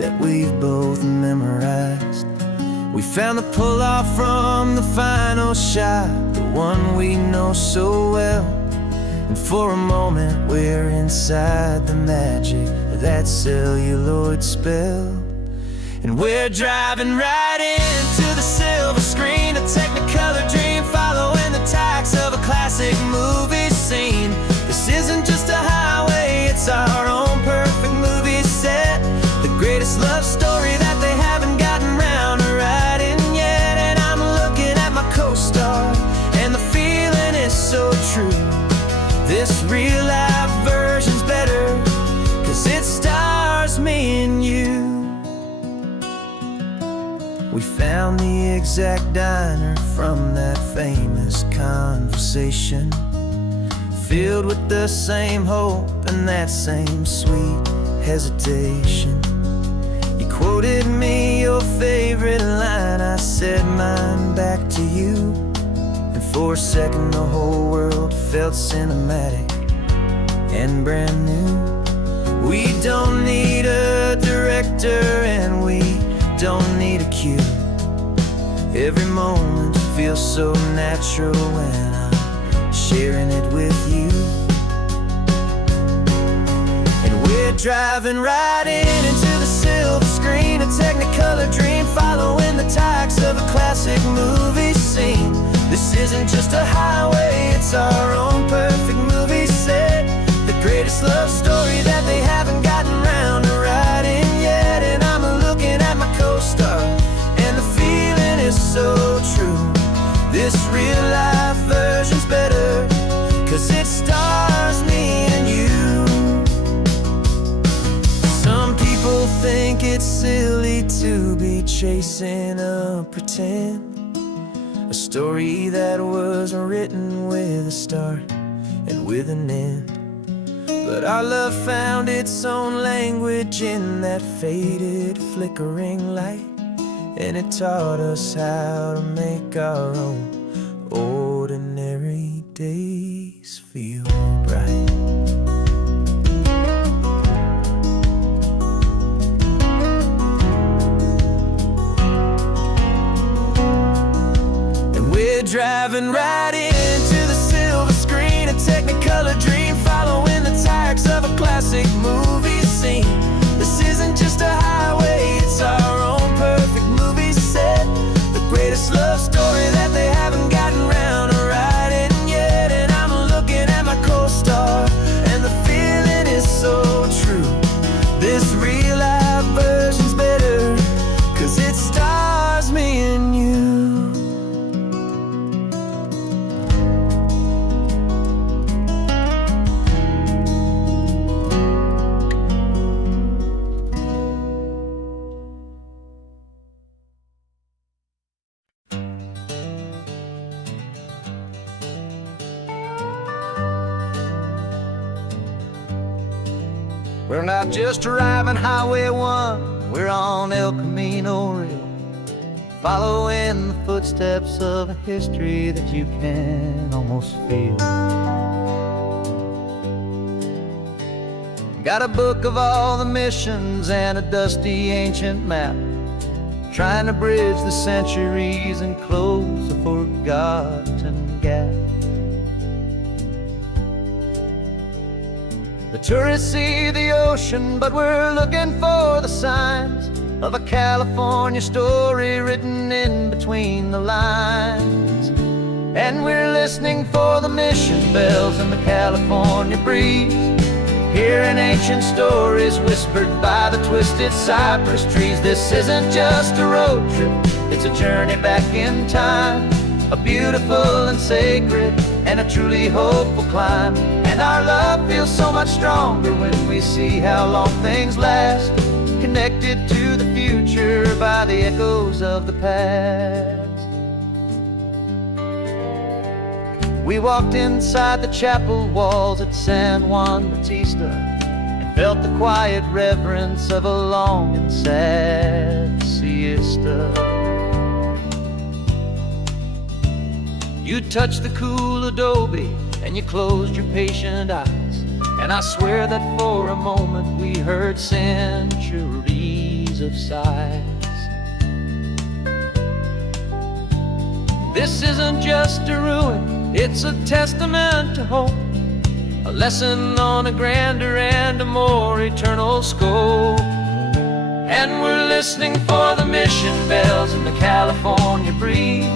that we've both memorized. We found the pull-off from the final shot, the one we know so well. And for a moment we're inside the magic of that celluloid spell. And we're driving right into the silver screen, a technicolor dream following the tacks of a classic movie scene. This isn't just a highway, it's our own perfect movie set, the greatest love story that they haven't gotten round to writing yet. And I'm looking at my co-star, and the feeling is so true. This real-life version's better, 'cause it stars me and you. We found the exact diner from that famous conversation, filled with the same hope and that same sweet hesitation. You quoted me your favorite line, I said mine back to you, and for a second the whole world felt cinematic and brand new. We don't need a director and we don't need a cue. Every moment feels so natural when I'm sharing it with you. And we're driving right into the silver screen, a technicolor dream following the tacks of a classic movie scene. This isn't just a highway, it's our own perfect movie set, the greatest love story that they haven't gotten round to writing yet. And I'm looking at my co-star, and the feeling is so true. This real-life version's better, 'cause it stars me and you. Some people think it's silly to be chasing a pretend, a story that was written with a start and with an end. But our love found its own language in that faded, flickering light, and it taught us how to make our own ordinary days feel bright. And we're driving right into We're not just driving Highway 1, we're on El Camino Real, following the footsteps of a history that you can almost feel. Got a book of all the missions and a dusty ancient map, trying to bridge the centuries and close a forgotten gap. The tourists see the ocean, but we're looking for the signs of a California story written in between the lines. And we're listening for the mission bells and the California breeze, hearing ancient stories whispered by the twisted cypress trees. This isn't just a road trip, it's a journey back in time, a beautiful and sacred and a truly hopeful climb. And our love feels so much stronger when we see how long things last, connected to the future by the echoes of the past. We walked inside the chapel walls at San Juan Bautista and felt the quiet reverence of a long and sad siesta. You touched the cool adobe and you closed your patient eyes, and I swear that for a moment we heard centuries of sighs. This isn't just a ruin, it's a testament to hope, a lesson on a grander and a more eternal scope. And we're listening for the mission bells and the California breeze,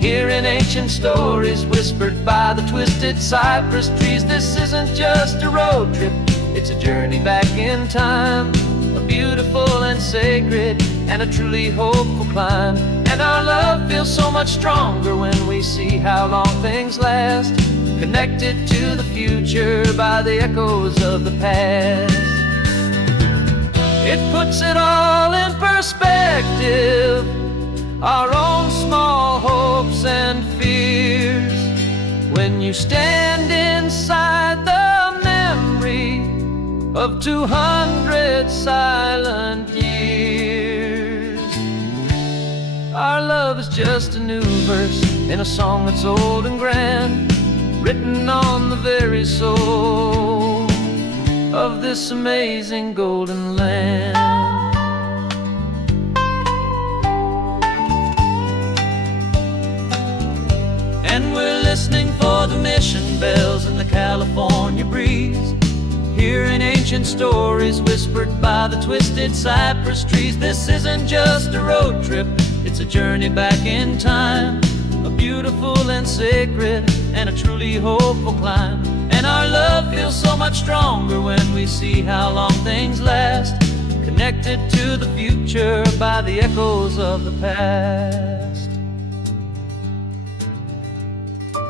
hearing ancient stories whispered by the twisted cypress trees. This isn't just a road trip, it's a journey back in time, a beautiful and sacred and a truly hopeful climb. And our love feels so much stronger when we see how long things last, connected to the future by the echoes of the past. It puts it all in perspective, our own small hopes and fears, when you stand inside the memory of 200 silent years. Our love is just a new verse in a song that's old and grand, written on the very soul of this amazing golden land. And we're listening for the mission bells and the California breeze, hearing ancient stories whispered by the twisted cypress trees. This isn't just a road trip, it's a journey back in time, a beautiful and sacred and a truly hopeful climb. And our love feels so much stronger when we see how long things last, connected to the future by the echoes of the past.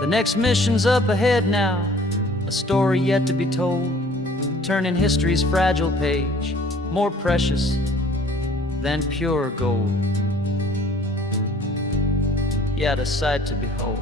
The next mission's up ahead now, a story yet to be told, turning history's fragile page more precious than pure gold. Yet a sight to behold.